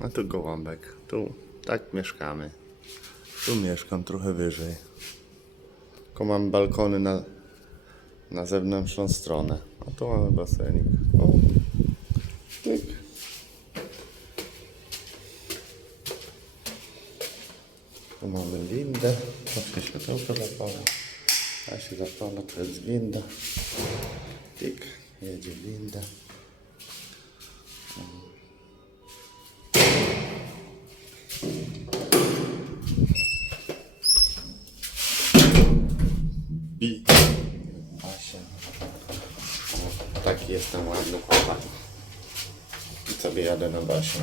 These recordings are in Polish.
A tu gołąbek. Tu tak mieszkamy. Tu mieszkam trochę wyżej. Tylko mam balkony na, na zewnętrzną stronę. A tu mamy basenik. O. Tyk. Tu mamy windę. Troszkę światełko zapala. A się zapala, to jest winda. Tyk. Jedzie winda. O, taki jestem ładny chłopak. I sobie jadę na basie.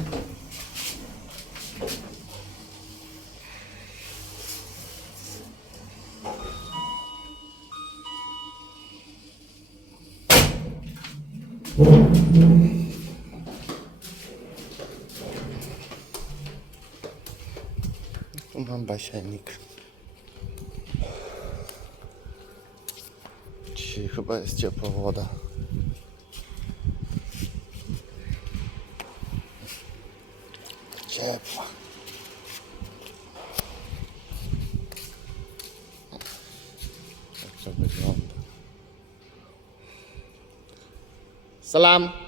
Mam basienik. Dzisiaj chyba jest ciepła woda. Ciepła. Tak to wygląda. Salam.